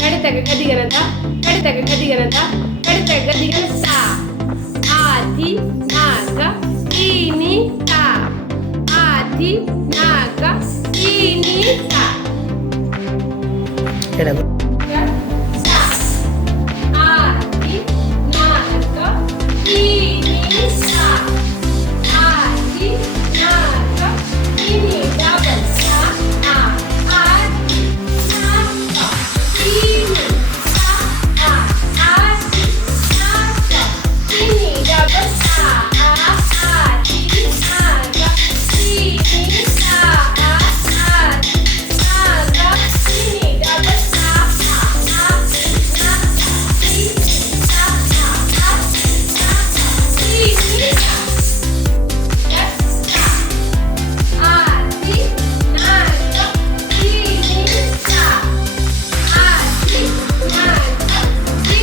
ಕಡಿತಗ ಗದಿಗನದ ಕಡಿತಗ ಗದಿಗನದ ಕಡಿತಗ ಗದಿಗನ ಸಾ ಆದಿ ನಾಗ ಈನಿ ತಾ ಆದಿ ನಾಗ ಈನಿ ತಾ ಹೇಳಮ್ಮ. ಸಾ ಆದಿ ನಾಗ ಈನಿ ತಾ ಆದಿ ನಾಗ ಈನಿ ಡಬಲ್ ಸಾ ಆದಿ ನಾಗ ಈನಿ ತಾ ಆದಿ ನಾಗ ಈನಿ ಡಬಲ್ ಸಾ ಆದಿ ನಾಗ ಈನಿ ತಾ ಆದಿ ನಾಗ ಈನಿ ಡಬಲ್ ಸಾ ಆದಿ ನಾಗ ಈನಿ ತಾ ಆದಿ ನಾಗ ಈನಿ ತಾ ಆದಿ ನಾಗ ಈನಿ ತಾ ಆದಿ ನಾಗ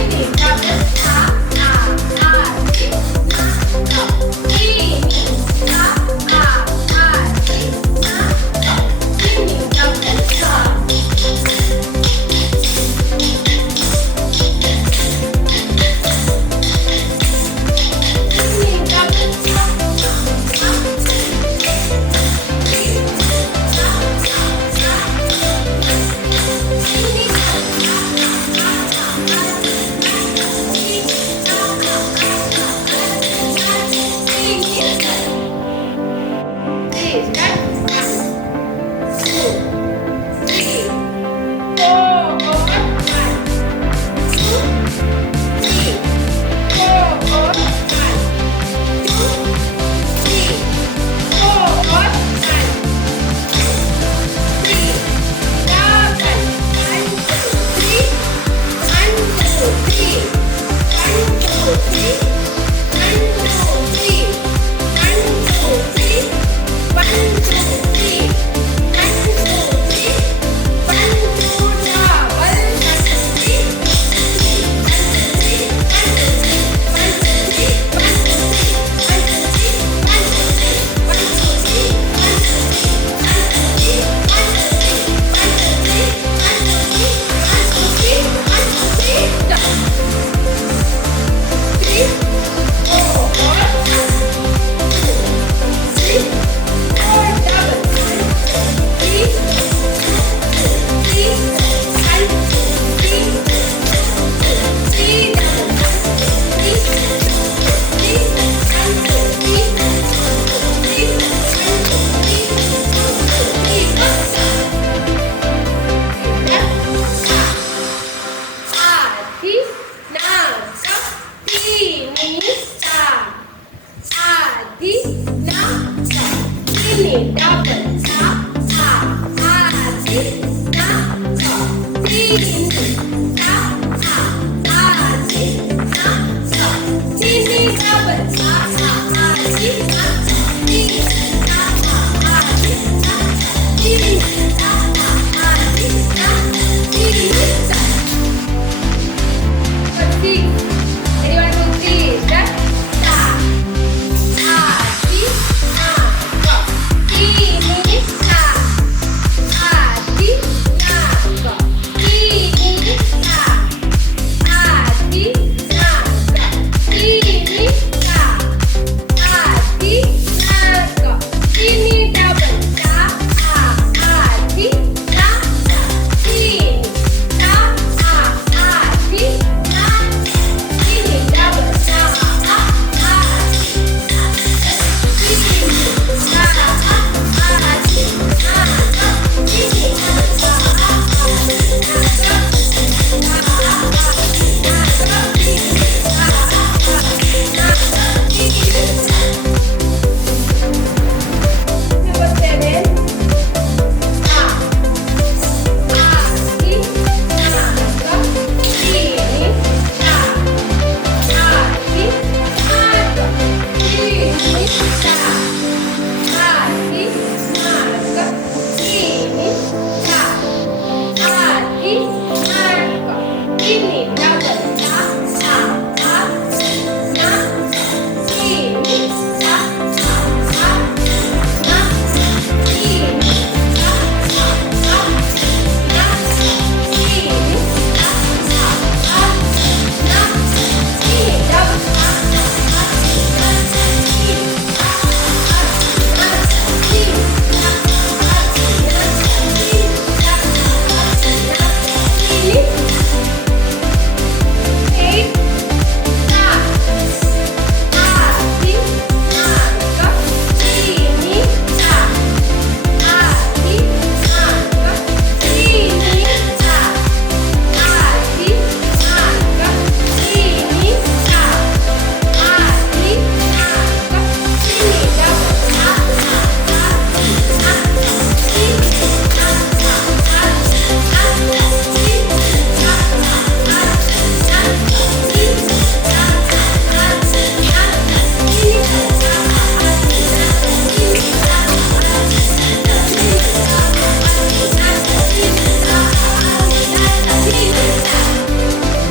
ಈನಿ ಡಬಲ್ ಸಾ ಆದಿ ನಾಗ ಈನಿ ತಾ ಆದಿ ನಾಗ ಈನಿ ಡಬಲ್ ಸಾ ಆದಿ ನಾಗ ಈನಿ ತಾ ಆದಿ ನಾಗ ಈನಿ ಡಬಲ್ ಸಾ ಆದಿ ನಾಗ ಈನಿ ತಾ ಆದಿ ನಾಗ ಈನಿ ಡಬಲ್ ಸಾ ಆದಿ ನಾಗ ಈನಿ ತಾ ಆದಿ ನಾಗ ಈನಿ ತಾ ಆದಿ ನಾಗ ಈನಿ ತಾ. Ready, 1, 2, 3, start. Ta, आदि नाग ईनी ता आदि नाग ईनी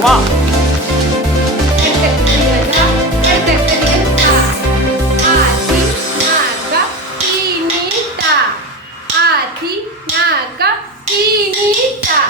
वा आधी नाग किनीता